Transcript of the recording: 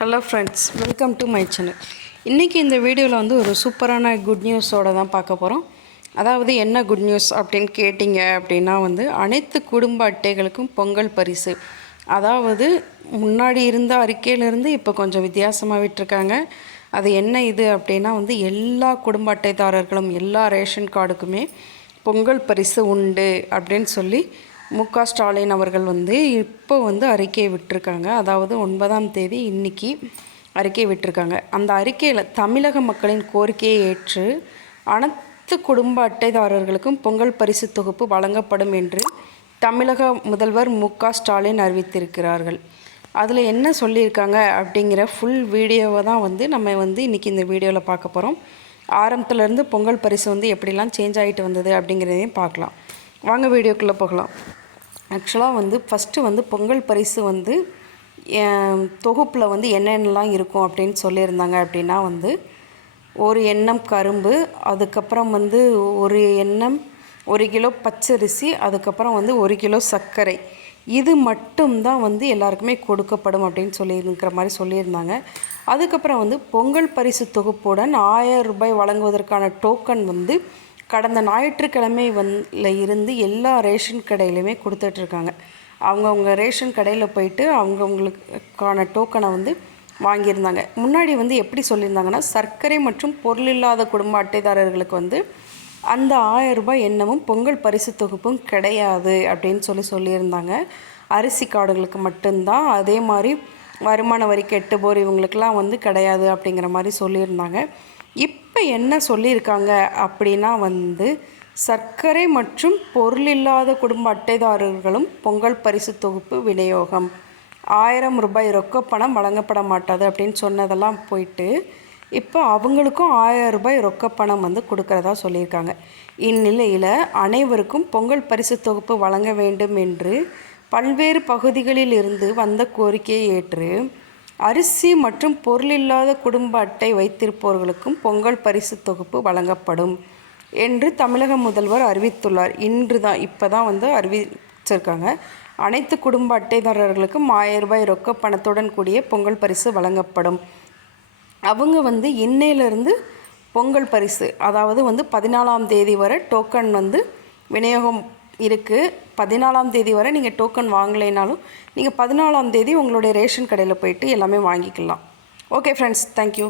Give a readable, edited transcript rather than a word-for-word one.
Hello friends, welcome to my channel. இன்றைக்கி இந்த வீடியோவில் வந்து ஒரு சூப்பரான குட் நியூஸோடு தான் பார்க்க போகிறோம். அதாவது என்ன குட் நியூஸ் அப்படின்னு கேட்டிங்க அப்படின்னா வந்து அனைத்து குடும்ப அட்டைகளுக்கும் பொங்கல் பரிசு. அதாவது முன்னாடி இருந்த அறிக்கையிலேருந்து இப்போ கொஞ்சம் வித்தியாசமாக விட்டுருக்காங்க. அது என்ன இது அப்படின்னா வந்து எல்லா குடும்ப அட்டைதாரர்களும் எல்லா ரேஷன் கார்டுக்குமே பொங்கல் பரிசு உண்டு அப்படின்னு சொல்லி ஸ்டாலின் அவர்கள் வந்து இப்போ வந்து அறிக்கையை விட்டிருக்காங்க. அதாவது 9ஆம் தேதி இன்றைக்கி அறிக்கை விட்டிருக்காங்க. அந்த அறிக்கையில் தமிழக மக்களின் கோரிக்கையை ஏற்று அனைத்து குடும்ப அட்டைதாரர்களுக்கும் பொங்கல் பரிசு தொகுப்பு வழங்கப்படும் என்று தமிழக முதல்வர் ஸ்டாலின் அறிவித்திருக்கிறார்கள். அதில் என்ன சொல்லியிருக்காங்க அப்படிங்கிற ஃபுல் வீடியோவை தான் வந்து நம்ம வந்து இன்றைக்கி இந்த வீடியோவில் பார்க்க போகிறோம். ஆரம்பத்துலேருந்து பொங்கல் பரிசு வந்து எப்படிலாம் சேஞ்ச் ஆகிட்டு வந்தது அப்படிங்கிறதையும் பார்க்கலாம். வாங்க வீடியோக்குள்ளே போகலாம். ஆக்சுவலாக வந்து ஃபஸ்ட்டு வந்து பொங்கல் பரிசு வந்து தொகுப்பில் வந்து என்னென்னலாம் இருக்கும் அப்படின்னு சொல்லியிருந்தாங்க. அப்படின்னா வந்து ஒரு எண்ணம் கரும்பு, அதுக்கப்புறம் வந்து ஒரு எண்ணம் 1 கிலோ பச்சரிசி, அதுக்கப்புறம் வந்து 1 கிலோ சர்க்கரை. இது மட்டும்தான் வந்து எல்லாருக்குமே கொடுக்கப்படும் அப்படின்னு சொல்லியிருக்கிற மாதிரி சொல்லியிருந்தாங்க. அதுக்கப்புறம் வந்து பொங்கல் பரிசு தொகுப்புடன் 1000 ரூபாய் வழங்குவதற்கான டோக்கன் வந்து கடந்த ஞாயிற்றுக்கிழமை இருந்து எல்லா ரேஷன் கடையிலையுமே கொடுத்துட்ருக்காங்க. அவங்கவுங்க ரேஷன் கடையில் போயிட்டு அவங்கவுங்களுக்கான டோக்கனை வந்து வாங்கியிருந்தாங்க. முன்னாடி வந்து எப்படி சொல்லியிருந்தாங்கன்னா, சர்க்கரை மற்றும் பொருள் இல்லாத குடும்ப அட்டைதாரர்களுக்கு வந்து அந்த 1000 ரூபாய் எண்ணமும் பொங்கல் பரிசு தொகுப்பும் கிடையாது அப்படின்னு சொல்லியிருந்தாங்க. அரிசி கார்டுகளுக்கு மட்டும்தான். அதே மாதிரி வருமான வரி கெட்டுபோர் இவங்களுக்கெல்லாம் வந்து கிடையாது அப்படிங்கிற மாதிரி சொல்லியிருந்தாங்க. இப்போ என்ன சொல்லியிருக்காங்க அப்படின்னா வந்து சர்க்கரை மற்றும் பொருள் இல்லாத குடும்ப அட்டைதாரர்களும் பொங்கல் பரிசு தொகுப்பு விநியோகம் 1000 ரூபாய் ரொக்கப்பணம் வழங்கப்பட மாட்டாது அப்படின்னு சொன்னதெல்லாம் போயிட்டு இப்போ அவங்களுக்கும் 1000 ரூபாய் ரொக்கப்பணம் வந்து கொடுக்கறதா சொல்லியிருக்காங்க. இந்நிலையில் அனைவருக்கும் பொங்கல் பரிசு தொகுப்பு வழங்க வேண்டும் என்று பல்வேறு பகுதிகளில் இருந்து வந்த கோரிக்கையை ஏற்று அரிசி மற்றும் பொருள் இல்லாத குடும்ப அட்டை வைத்திருப்பவர்களுக்கும் பொங்கல் பரிசு தொகுப்பு வழங்கப்படும் என்று தமிழக முதல்வர் அறிவித்துள்ளார். இப்போ தான் வந்து அறிவிச்சிருக்காங்க. அனைத்து குடும்ப அட்டைதாரர்களுக்கும் 1000 ரூபாய் ரொக்க பணத்துடன் கூடிய பொங்கல் பரிசு வழங்கப்படும். அவங்க வந்து இன்னையிலேருந்து பொங்கல் பரிசு, அதாவது வந்து 14ஆம் தேதி வரை டோக்கன் வந்து விநியோகம் இருக்குது. 14ஆம் தேதி வரை நீங்கள் டோக்கன் வாங்கலைனாலும் நீங்கள் 14ஆம் தேதி உங்களுடைய ரேஷன் கடையில் போயிட்டு எல்லாமே வாங்கிக்கலாம். Okay friends, thank you.